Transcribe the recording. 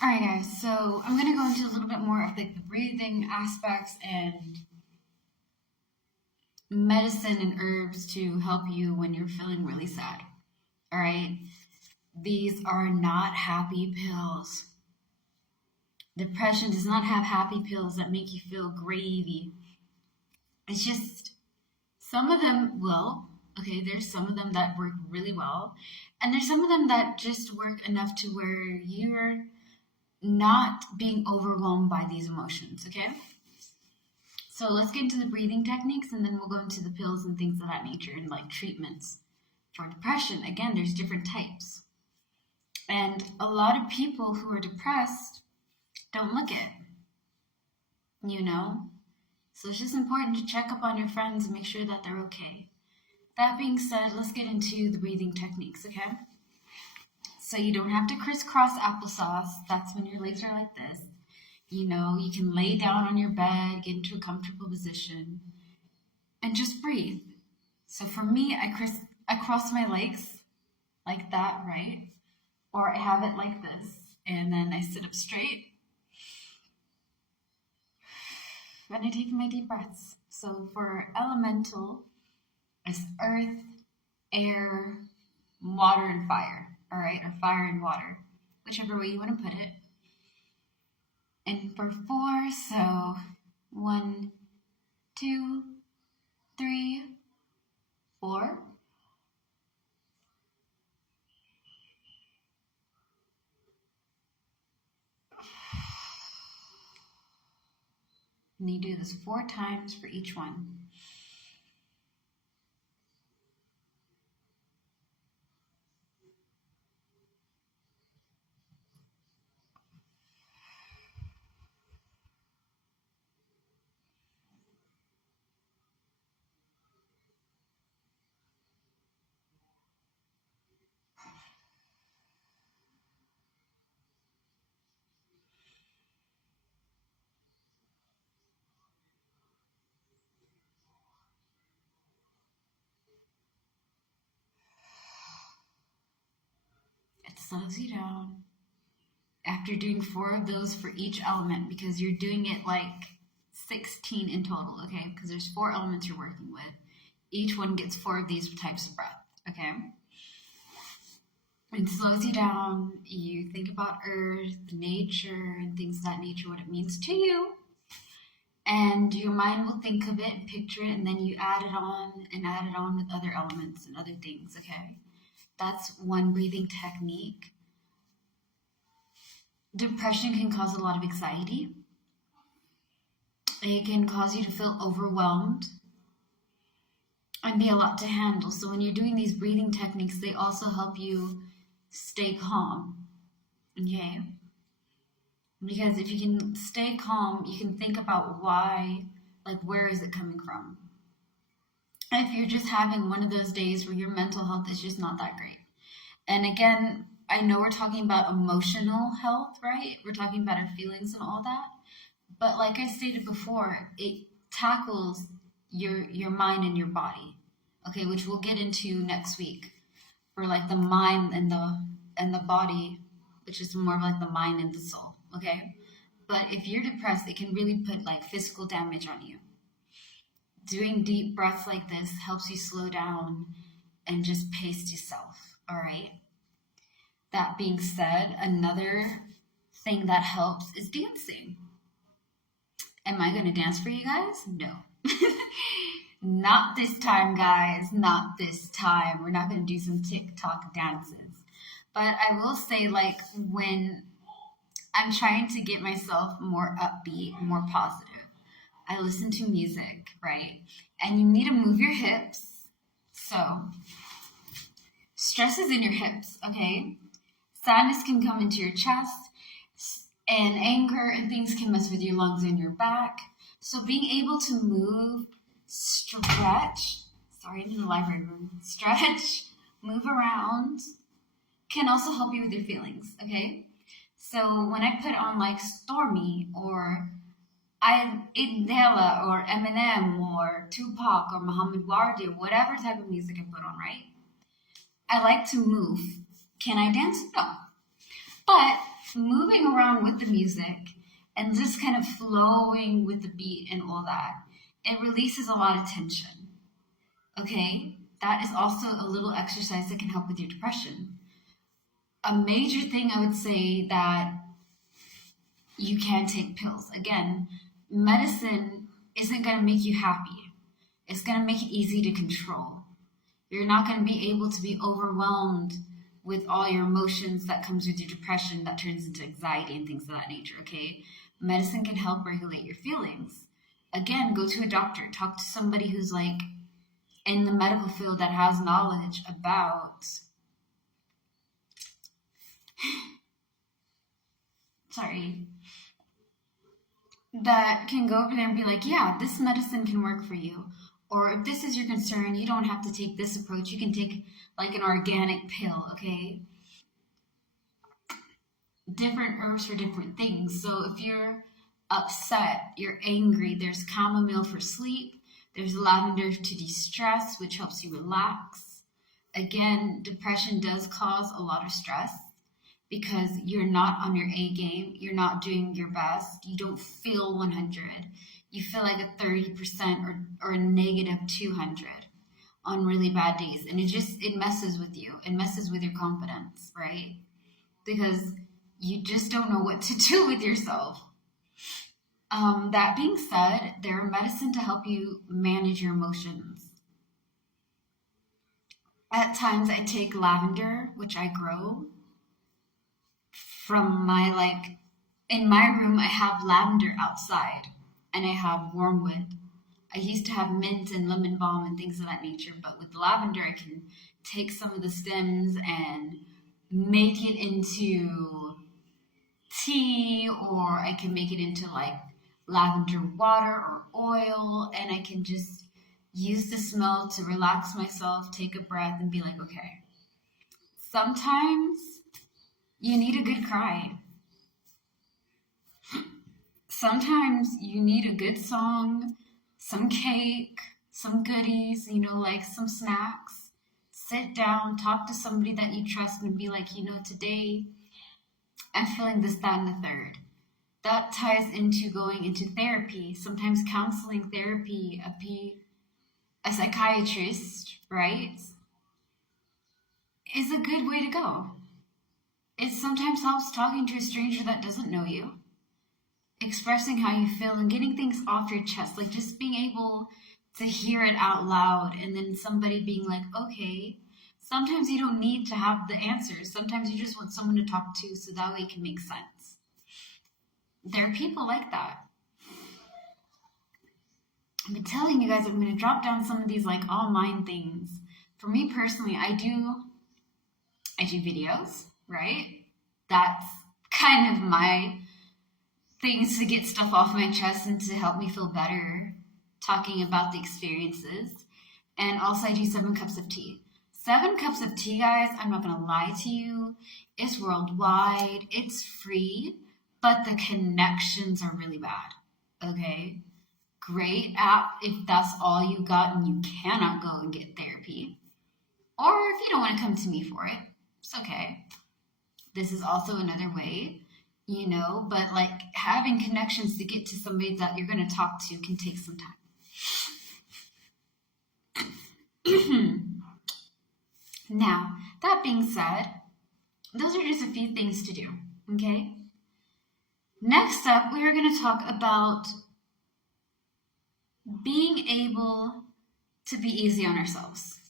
All right, guys. So I'm gonna go into a little bit more of like the breathing aspects and medicine and herbs to help you when you're feeling really sad. All right. These are not happy pills. Depression does not have happy pills that make you feel gravy. It's just some of them will. Okay, there's some of them that work really well, and there's some of them that just work enough to where you're not being overwhelmed by these emotions. Okay, so let's get into the breathing techniques, and then we'll go into the pills and things of that nature and like treatments for depression. Again, there's different types, and a lot of people who are depressed don't look it, you know? So it's just important to check up on your friends and make sure that they're okay. That being said, let's get into the breathing techniques, okay? So you don't have to crisscross applesauce. That's when your legs are like this. You can lay down on your bed, get into a comfortable position, and just breathe. So for me, I cross my legs like that, right? Or I have it like this, and then I sit up straight, and I take my deep breaths. So for elemental, it's earth, air, water, and fire. All right, or fire and water, whichever way you want to put it. And for four, so 1, 2, 3, 4. And you do this 4 times for each one. It slows you down. After doing 4 of those for each element, because you're doing it like 16 in total, okay? Because there's 4 elements you're working with. Each one gets 4 of these types of breath, okay? It slows you down. You think about earth, nature, and things of that nature, what it means to you. And your mind will think of it and picture it, and then you add it on and add it on with other elements and other things, okay? That's one breathing technique. Depression can cause a lot of anxiety. It can cause you to feel overwhelmed and be a lot to handle. So when you're doing these breathing techniques, they also help you stay calm, okay? Because if you can stay calm, you can think about why, like where is it coming from? If you're just having one of those days where your mental health is just not that great. And again, I know we're talking about emotional health, right? We're talking about our feelings and all that. But like I stated before, it tackles your mind and your body, okay, which we'll get into next week for like the mind and the body, which is more of like the mind and the soul, okay? But if you're depressed, it can really put like physical damage on you. Doing deep breaths like this helps you slow down and just pace yourself, all right? That being said, another thing that helps is dancing. Am I going to dance for you guys? No. Not this time, guys. Not this time. We're not going to do some TikTok dances. But I will say, like, when I'm trying to get myself more upbeat, more positive, I listen to music, right? And you need to move your hips. So, stress is in your hips, okay? Sadness can come into your chest, and anger and things can mess with your lungs and your back. So being able to move, stretch, sorry, I'm in the library room, stretch, move around, can also help you with your feelings, okay? So when I put on like Stormy or Idella or Eminem or Tupac or Muhammad Wardi or whatever type of music I put on, right? I like to move. Can I dance? No. But moving around with the music and just kind of flowing with the beat and all that, it releases a lot of tension. Okay? That is also a little exercise that can help with your depression. A major thing I would say that you can take pills. Again, medicine isn't going to make you happy. It's going to make it easy to control. You're not going to be able to be overwhelmed with all your emotions that comes with your depression that turns into anxiety and things of that nature, okay? Medicine can help regulate your feelings. Again, go to a doctor. Talk to somebody who's like in the medical field that has knowledge about that can go over there and be like, yeah, this medicine can work for you. Or if this is your concern, you don't have to take this approach. You can take like an organic pill, okay? Different herbs for different things. So if you're upset, you're angry, there's chamomile for sleep. There's lavender to de-stress, which helps you relax. Again, depression does cause a lot of stress because you're not on your A game. You're not doing your best. You don't feel 100. You feel like a 30% or a negative 200 on really bad days. And it messes with you. It messes with your confidence, right? Because you just don't know what to do with yourself. That being said, there are medicine to help you manage your emotions. At times I take lavender, which I grow from in my room I have lavender outside and I have wormwood. I used to have mint and lemon balm and things of that nature, but with lavender I can take some of the stems and make it into tea, or I can make it into like lavender water or oil, and I can just use the smell to relax myself, take a breath, and be like, okay. Sometimes you need a good cry. Sometimes you need a good song, some cake, some goodies, like some snacks. Sit down, talk to somebody that you trust, and be like, today I'm feeling this, that, and the third. That ties into going into therapy. Sometimes counseling therapy, a psychiatrist, right, is a good way to go. It sometimes helps talking to a stranger that doesn't know you, expressing how you feel and getting things off your chest, like just being able to hear it out loud, and then somebody being like, okay. Sometimes you don't need to have the answers. Sometimes you just want someone to talk to so that way it can make sense. There are people like that. I've been telling you guys I'm going to drop down some of these like online things. For me personally, I do videos, right? That's kind of my things to get stuff off my chest and to help me feel better, talking about the experiences. And also I do 7 cups of tea. 7 cups of tea, guys, I'm not going to lie to you. It's worldwide. It's free. But the connections are really bad. Okay? Great app if that's all you got and you cannot go and get therapy. Or if you don't want to come to me for it, it's okay. This is also another way, but like having connections to get to somebody that you're going to talk to can take some time. Now, that being said, those are just a few things to do, okay? Next up, we are going to talk about being able to be easy on ourselves.